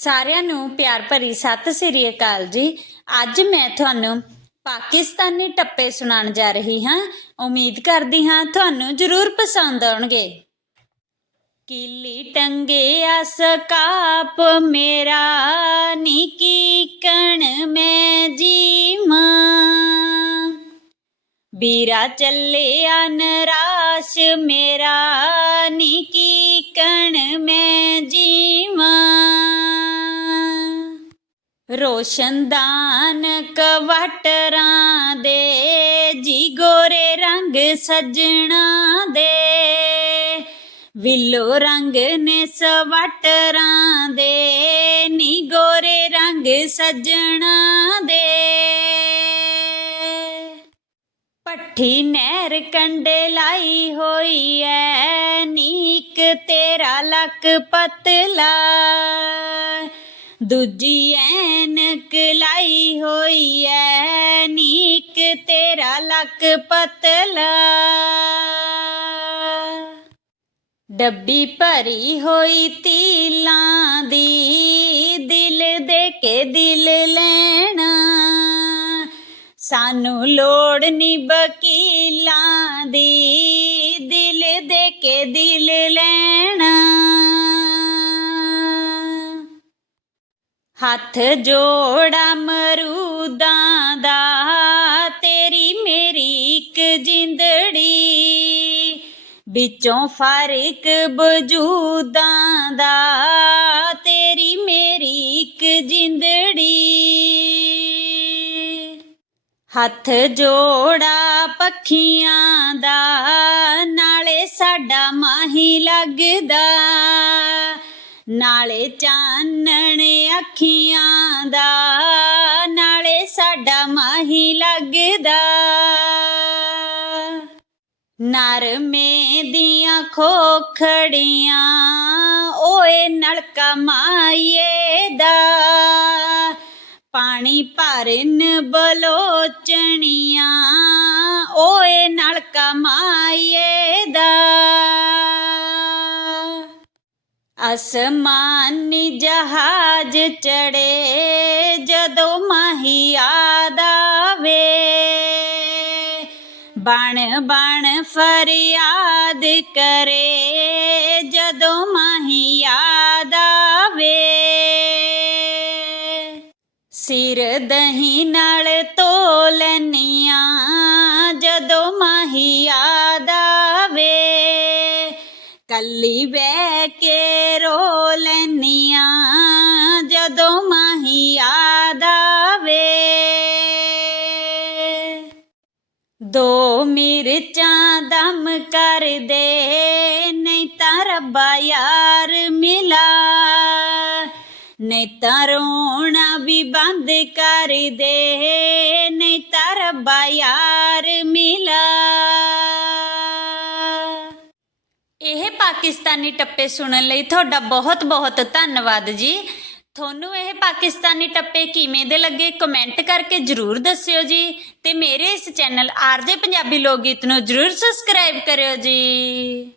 ਸਾਰਿਆਂ ਨੂੰ ਪਿਆਰ ਭਰੀ ਸਤਿ ਸ੍ਰੀ ਅਕਾਲ ਜੀ। ਅੱਜ ਮੈਂ ਤੁਹਾਨੂੰ ਪਾਕਿਸਤਾਨੀ ਟੱਪੇ ਸੁਣਾਉਣ ਜਾ ਰਹੀ ਹਾਂ। ਉਮੀਦ ਕਰਦੀ ਹਾਂ ਤੁਹਾਨੂੰ ਜ਼ਰੂਰ ਪਸੰਦ ਆਉਣਗੇ। ਕਿਲੀ ਟੰਗਿਆ ਸਕਾਪ ਮੇਰਾ, ਨਿੱਕੀ ਕਣ ਮੈਂ ਜੀਵਾਂ। ਵੀਰਾ ਚੱਲਿਆ ਨਰਾਸ਼ ਮੇਰਾ, ਨਿੱਕੀ ਕਣ ਰੋਸ਼ਨਦਾਨ ਕਵਟਰਾਂ ਦੇ, ਜੀ ਗੋਰੇ ਰੰਗ ਸਜਣਾ ਦੇ। ਵਿਲੋ ਰੰਗ ਨੇ ਸਵਟਰਾਂ ਦੇ, ਨੀ ਗੋਰੇ ਰੰਗ ਸਜਣਾ ਦੇ। ਪੱਠੀ ਨਹਿਰ ਕੰਡੇ ਲਾਈ ਹੋਈ ਐ, ਨੀਕ ਤੇਰਾ ਲੱਕ ਪਤਲਾ। ਦੂਜੀ ਐਨਕ ਲਾਈ ਹੋਈ ਐ, ਨੀਕ ਤੇਰਾ ਲੱਕ ਪਤਲਾ। ਡੱਬੀ ਭਰੀ ਹੋਈ ਤੀਲਾਂ ਦੀ ਦਿਲ ਦੇ ਕੇ ਦਿਲ ਲੈਣਾ। ਸਾਨੂੰ ਲੋੜ ਨਹੀਂ ਵਕੀਲਾਂ ਦੀ, ਦਿਲ ਦੇ ਕੇ ਦਿਲ ਲੈਣਾ। ਹੱਥ ਜੋੜਾ ਮਰੂਦਾਂ ਦਾ, ਤੇਰੀ ਮੇਰੀ ਇੱਕ ਜਿੰਦੜੀ। ਵਿੱਚੋਂ ਫ਼ਰਕ ਵਜੂਦਾਂ ਦਾ, ਤੇਰੀ ਮੇਰੀ ਇੱਕ ਜਿੰਦੜੀ। ਹੱਥ ਜੋੜਾ ਪੱਖੀਆਂ ਦਾ, ਨਾਲੇ ਸਾਡਾ ਮਾਹੀ ਲੱਗਦਾ। ਨਾਲੇ ਚਾਨਣ ਅੱਖੀਆਂ ਦਾ, ਨਾਲੇ ਸਾਡਾ ਮਾਹੀ ਲੱਗਦਾ। ਨਰਮੇ ਦੀਆਂ ਖੋਖੜੀਆਂ, ਓਏ ਨਲਕਾ ਮਾਈਏ ਦਾ। ਪਾਣੀ ਭਰਨ ਬਲੋਚਣੀਆਂ, ਓਏ ਨਲਕਾ ਮਾਈਏ ਅਸਮਾਨੀ ਜਹਾਜ਼ ਚੜੇ ਜਦੋਂ ਮਾਹੀ ਯਾਦ ਵੇ ਬਣ ਬਣ ਫਰਿਆਦ ਕਰੇ ਜਦੋਂ ਮਾਹੀ ਯਾਦ ਵੇ ਸਿਰ ਦਹੀਂ ਨਾਲ ਧੋ ਜਦੋਂ ਮਾਹੀ ਯਾਦ ਕੱਲੀ ਬਹਿ ਕੇ ਰੋ ਲੈਨੀਆਂ ਜਦੋਂ ਮਾਹੀ ਯਾਦ ਆਵੇ। ਦੋ ਮਿਰਚਾਂ ਦਮ ਕਰ ਦੇ ਨਹੀਂ ਤਾਂ ਰੱਬਾ ਯਾਰ ਮਿਲਾ। ਨਹੀਂ ਤਾਂ ਰੋਣਾ ਵੀ ਬੰਦ ਕਰ ਦੇ, ਨਹੀਂ ਤਾਂ ਰੱਬਾ ਯਾਰ ਮਿਲਾ। ਪਾਕਿਸਤਾਨੀ ਟੱਪੇ ਸੁਣਨ ਲਈ ਤੁਹਾਡਾ ਬਹੁਤ ਬਹੁਤ ਧੰਨਵਾਦ ਜੀ। ਤੁਹਾਨੂੰ ਇਹ ਪਾਕਿਸਤਾਨੀ ਟੱਪੇ ਕਿਵੇਂ ਦੇ ਲੱਗੇ ਕਮੈਂਟ ਕਰਕੇ ਜਰੂਰ ਦੱਸਿਓ ਜੀ। ਤੇ ਮੇਰੇ ਇਸ ਚੈਨਲ ਆਰਜੇ ਪੰਜਾਬੀ ਲੋਕ ਗੀਤ ਨੂੰ ਜਰੂਰ ਸਬਸਕ੍ਰਾਈਬ ਕਰਿਓ ਜੀ।